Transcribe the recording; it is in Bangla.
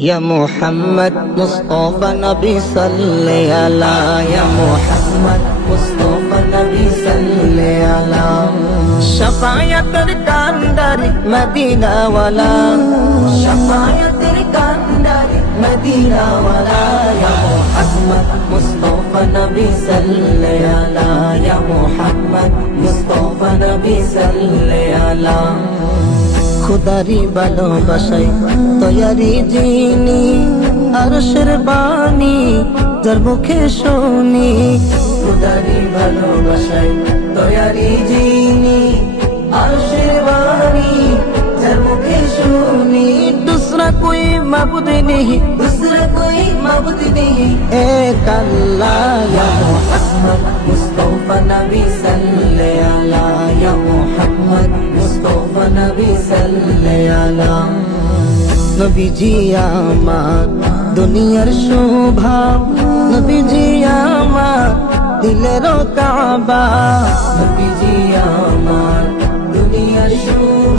या मोहम्मद मुस्तफा नबी सल्ले अला या मोहम्मद मुस्तफा नबी सल्ले अला शफायतर कांदारी मदीना वाला शफायतर कांदारी मदीना वाला या मोहम्मद मुस्तफा नबी सल्ले अला या मोहम्मद मुस्तफा नबी सल्ले अला खुदारी ভালোবাসায় তৈয়ারি যিনি আরশের বাণী যার মুখে শুনি খুদারি ভালোবাসায় তৈয়ারি যিনি আরশের বাণী যার মুখে শুনি दूसरा कोई माबूद नहीं दूसरा कोई माबूद नहीं एक अल्लाह या मोहम्मद मुस्तफा नबी सल्ले अला या मोहम्मद मुस्तफा नबी सल्ले अला नबीजी আমার দুনিয়ার শোভা নবীজি আমার দিলের কাবা নবীজি